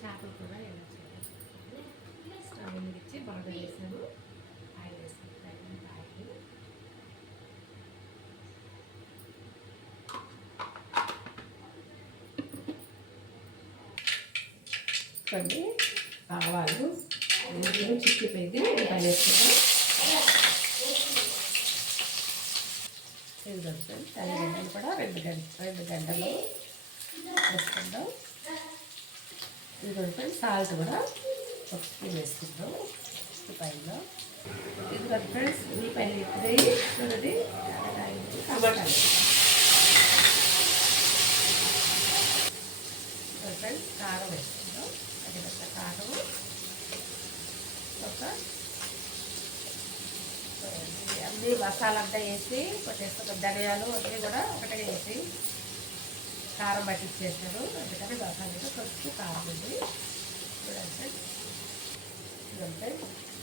చేపలు కూడా ఎలా చేయాలి స్టవ్ వెలిగించి బాగా వేసాను. ఆయిల్ వేసాను. ఆయిల్. కొన్ని ఆవాలు నేను చిక్కిపోయింది ఉల్లిపాయలు వేసుకుంటాం ఇది దొరుకుతుంది తల్లిగడ్డలు కూడా రెండు గంట రెండు గంటలు వేసుకుందాం. ఇది సాల్ట్ కూడా ఒక స్పూన్ వేసుకుందాం ఉల్లిపాయలో ఇది ఫ్రెండ్స్ ఉల్లిపాయలు ఎక్కువ చూడండి. టమాటాలు. ఫ్రెండ్స్ కారం వేసుకుందాం. అది పెద్ద కారం ఒక అన్ని మసాలా అంతా వేసి కొట్టేసుకుంటాం ధనియాలు అన్నీ కూడా ఒకటే వేసి. కారం పట్టించేసారు అందుకని మసాలా కొంచెం కారం ఉంది. చూడండి. ఇదంటే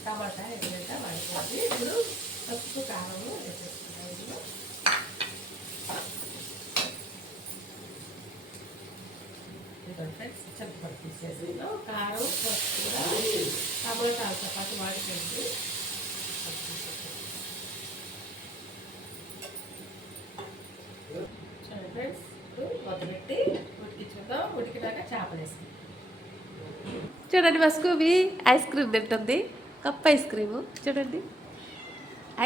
టమాటా ఎదురంతా వాడుకోవాలి. ఇప్పుడు పసుపు కారం వేసేసుకుంటాం ఇందులో. ఇదంటే చింతపండు తీసేసుకుందాం కారం పసుపు కూడా టమాటా చపాతి వాడుకోండి చూడండి ఫ్రెండ్స్ ఇప్పుడు మొదలుపెట్టి చేపలు చూడండి మా స్కూబీ ఐస్ క్రీమ్ తింటుంది. Cup ice cream. చూడండి.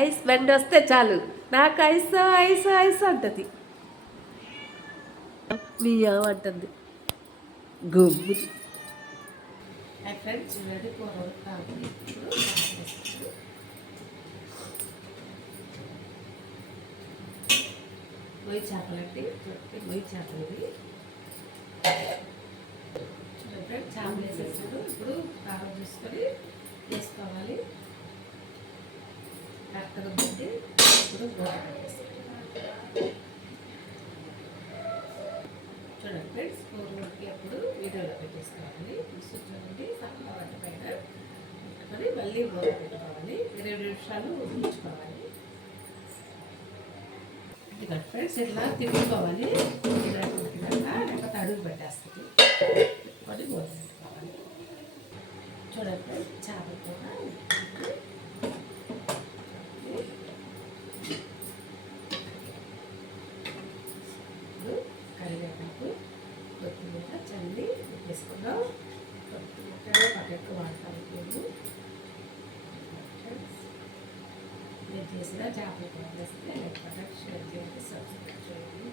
ఐస్ బండి వస్తే చాలు. నాకు ఐస్ ఐస్ ఐస్ అంటది. మియావ్ అంటుంది. గొబ్బు. మొయ్యి చేపలు అంటే చూడండి మొయ్యి చేపలు ఇది చూడండి ఫ్రెండ్స్ చేపలు వేసేసాడు ఇప్పుడు కారం తీసుకొని వేసుకోవాలి. కరెక్ట్గా పెట్టి ఇప్పుడు చూడండి ఫ్రెండ్స్ కూర ఉడికేప్పుడు వీడియోలో పెట్టేసుకోవాలి. చూసి చూడండి సన్న పైన పెట్టుకొని మళ్ళీ కూర పెట్టుకోవాలి. ఇరవై నిమిషాలు ఉడికించుకోవాలి. ఇది ఫ్రెండ్స్ ఇట్లా తిప్పుకోవాలి. చూడండి కూర కరివేపాకు కొత్తిమీర చల్లి వేసుకుందాం కొత్తిమీర పక్కకు నేను చేసిన చేపల కూర వేస్తే లైక్ బటన్ షేర్ చేయండి సబ్స్క్రైబ్ చేయండి